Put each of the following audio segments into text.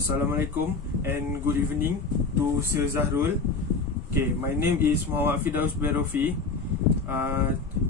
Assalamualaikum and good evening to Sir Zahrul. Okay, my name is Muhammad Fidaus Berofi.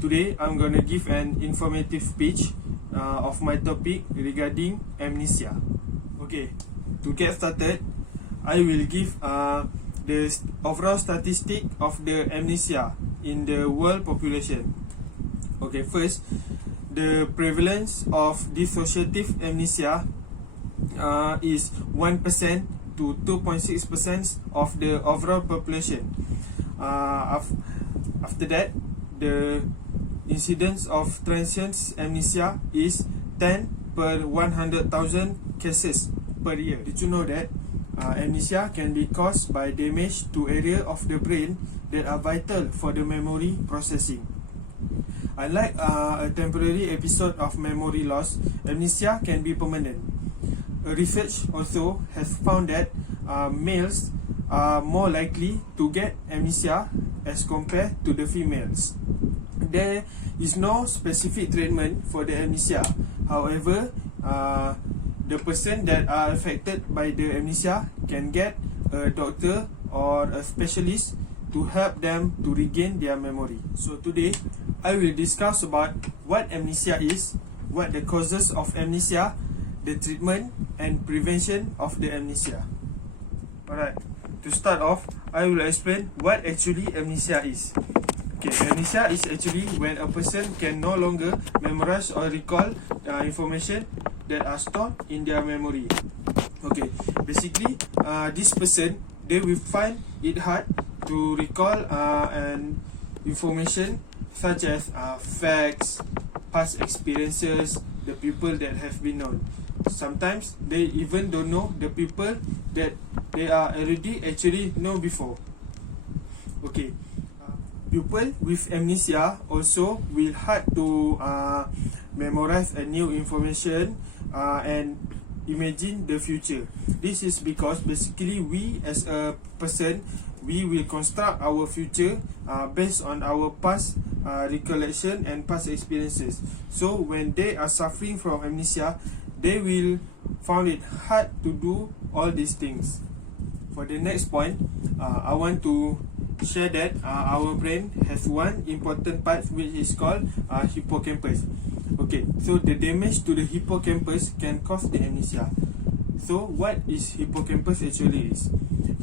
Today I'm gonna give an informative speech of my topic regarding amnesia. Okay, to get started, I will give the overall statistic of the amnesia in the world population. Okay, first, the prevalence of dissociative amnesia is 1% to 2.6% of the overall population. After that, the incidence of transient amnesia is 10 per 100,000 cases per year. Did you know that amnesia can be caused by damage to area of the brain that are vital for the memory processing? Unlike a temporary episode of memory loss, amnesia can be permanent. Research also has found that males are more likely to get amnesia as compared to the females. There is no specific treatment for the amnesia. However, the person that are affected by the amnesia can get a doctor or a specialist to help them to regain their memory. So today, I will discuss about what amnesia is, what the causes of amnesia, the treatment and prevention of the amnesia. Alright, to start off, I will explain what actually amnesia is. Okay, amnesia is actually when a person can no longer memorize or recall information that are stored in their memory. Okay, basically, this person, they will find it hard to recall an information such as facts, past experiences, the people that have been known. Sometimes they even don't know the people that they are already actually know before. Okay, people with amnesia also will hard to memorize a new information and imagine the future. This is because basically we as a person, we will construct our future based on our past recollection and past experiences. So when they are suffering from amnesia, they will find it hard to do all these things. For the next point, I want to share that our brain has one important part which is called hippocampus. Okay, so the damage to the hippocampus can cause the amnesia. So what is hippocampus actually is?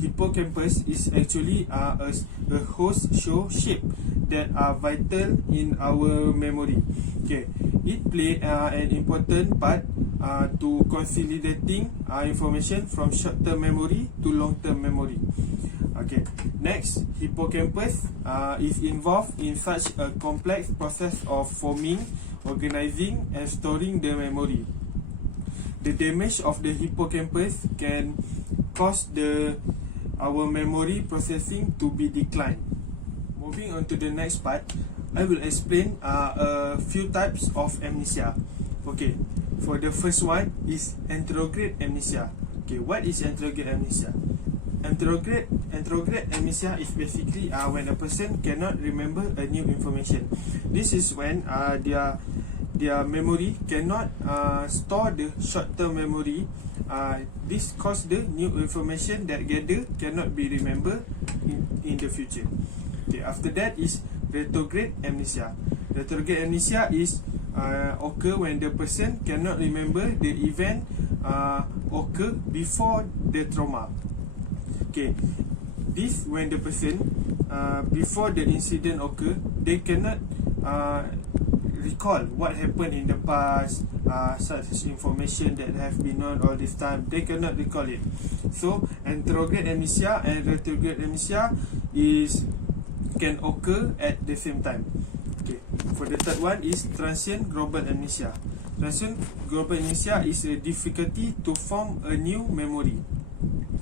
Hippocampus is actually a host show shape that are vital in our memory. Okay, it play an important part to consolidating information from short-term memory to long-term memory. Okay, next, hippocampus is involved in such a complex process of forming, organizing and storing the memory. The damage of the hippocampus can cause our memory processing to be declined. Moving on to the next part, I will explain a few types of amnesia. Okay, for the first one is anterograde amnesia. Okay, what is anterograde amnesia? Anterograde amnesia is basically when a person cannot remember a new information. This is when their memory cannot store the short-term memory. This cause the new information that gather cannot be remembered in the future. Okay, after that is retrograde amnesia. Retrograde amnesia is occur when the person cannot remember the event occur before the trauma. Okay, this when the person before the incident occur, they cannot recall what happened in the past, such information that have been known all this time. They cannot recall it. So anterograde amnesia and retrograde amnesia can occur at the same time. Okay, for the third one is transient global amnesia. Transient global amnesia is a difficulty to form a new memory.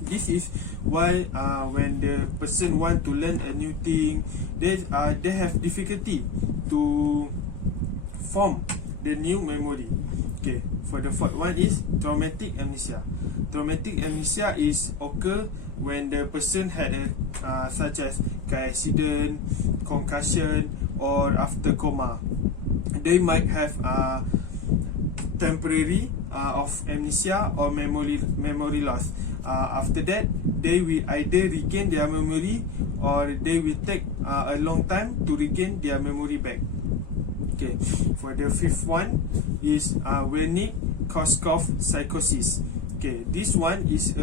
This is why when the person want to learn a new thing, they have difficulty to form the new memory. Okay, for the fourth one is traumatic amnesia. Traumatic amnesia is occur when the person had such as car accident, concussion or after coma. They might have temporary of amnesia or memory loss. After that, they will either regain their memory or they will take a long time to regain their memory back. Okay, for the fifth one is Wernicke-Korsakoff psychosis. Okay, this one is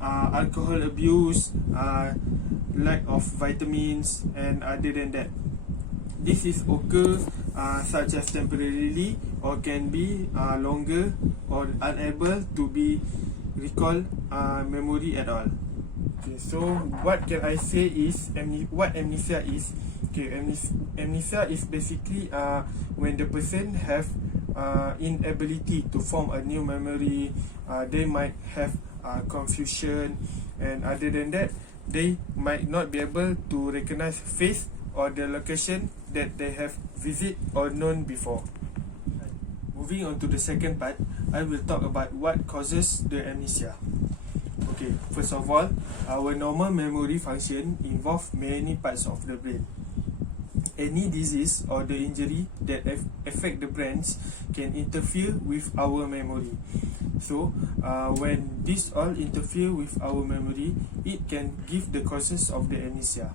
alcohol abuse, lack of vitamins, and other than that. This is occur such as temporarily or can be longer or unable to be recall memory at all. Okay, so what can I say is what amnesia is? Okay, amnesia is basically when the person have inability to form a new memory. They might have confusion, and other than that, they might not be able to recognize face or the location that they have visit or known before. Moving on to the second part, I will talk about what causes the amnesia. Okay, first of all, our normal memory function involve many parts of the brain. Any disease or the injury that affect the brains can interfere with our memory. So, when this all interfere with our memory, it can give the causes of the amnesia.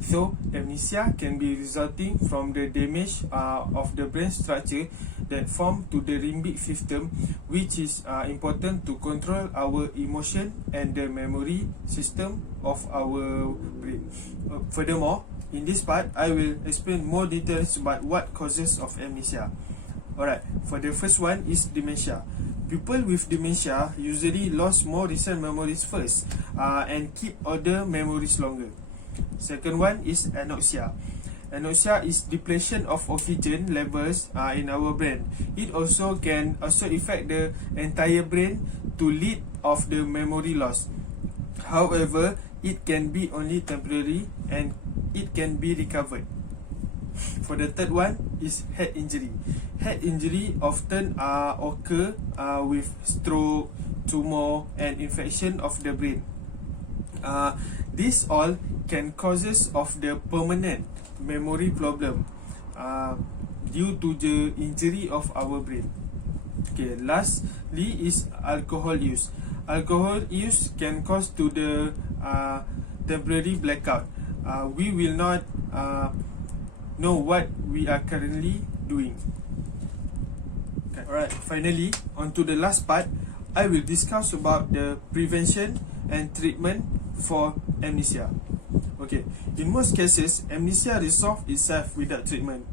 So, amnesia can be resulting from the damage of the brain structure that form to the limbic system, which is important to control our emotion and the memory system of our brain. Furthermore, in this part, I will explain more details about what causes of amnesia. Alright, for the first one is dementia. People with dementia usually lose more recent memories first and keep older memories longer. Second one is anoxia. Anoxia is depletion of oxygen levels in our brain. It also can affect the entire brain to lead of the memory loss. However, it can be only temporary and it can be recovered. For the third one is head injury. Head injury often occur with stroke, tumor, and infection of the brain. This all can causes of the permanent memory problem due to the injury of our brain. Okay, lastly is alcohol use. Alcohol use can cause to the temporary blackout. We will not know what we are currently doing. Okay. Alright, finally, on to the last part, I will discuss about the prevention and treatment for amnesia. Okay, in most cases, amnesia resolves itself without treatment.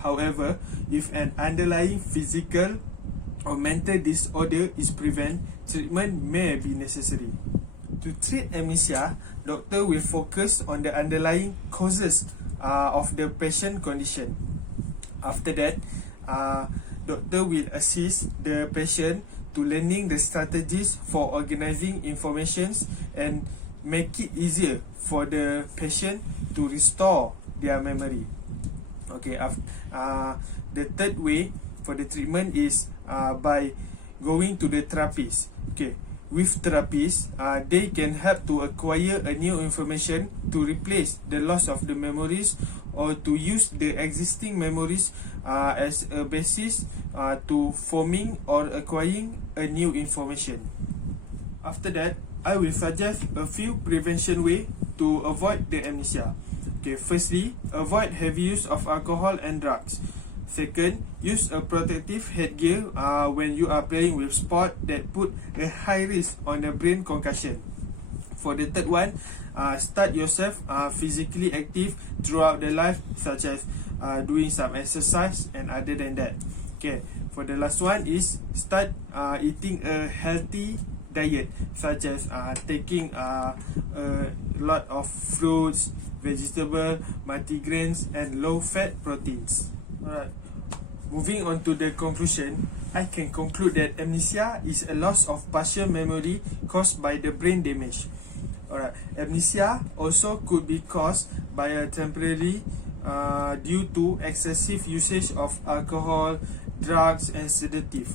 However, if an underlying physical or mental disorder is prevented, treatment may be necessary. To treat amnesia, doctor will focus on the underlying causes of the patient condition. After that, doctor will assist the patient to learning the strategies for organizing informations and make it easier for the patient to restore their memory. Okay, the third way for the treatment is by going to the therapist. Okay, with therapists, they can help to acquire a new information to replace the loss of the memories or to use the existing memories as a basis to forming or acquiring a new information. After that, I will suggest a few prevention way to avoid the amnesia. Okay, firstly, avoid heavy use of alcohol and drugs. Second, use a protective headgear when you are playing with sport that put a high risk on the brain concussion. For the third one, start yourself physically active throughout the life, such as doing some exercise and other than that. Okay, for the last one is start eating a healthy diet, such as taking a lot of fruits, vegetable, multigrains, and low-fat proteins. Alright, moving on to the conclusion, I can conclude that amnesia is a loss of partial memory caused by the brain damage. Alright, amnesia also could be caused by a temporary due to excessive usage of alcohol, drugs, and sedative.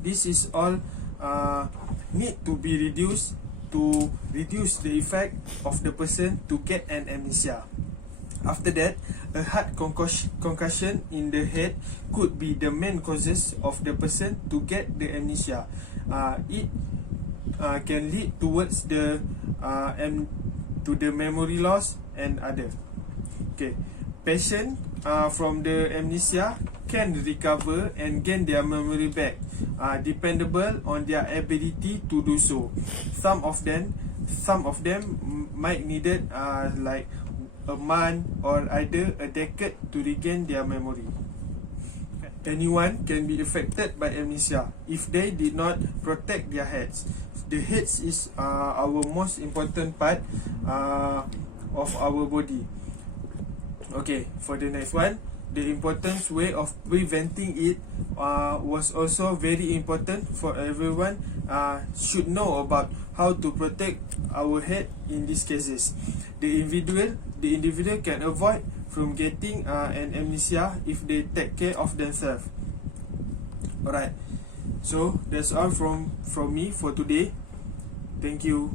This is all need to be reduced to reduce the effect of the person to get an amnesia. After that, a hard concussion in the head could be the main causes of the person to get the amnesia. It can lead towards the memory loss and other. Okay, patient from the amnesia can recover and gain their memory back, dependable on their ability to do so. Some of them might need it like a month or either a decade to regain their memory. Anyone can be affected by amnesia if they did not protect their heads. The heads is our most important part of our body. Okay, for the next one, the importance way of preventing it was also very important for everyone should know about how to protect our head in these cases. The individual can avoid from getting an amnesia if they take care of themselves. Alright, so that's all from me for today. Thank you.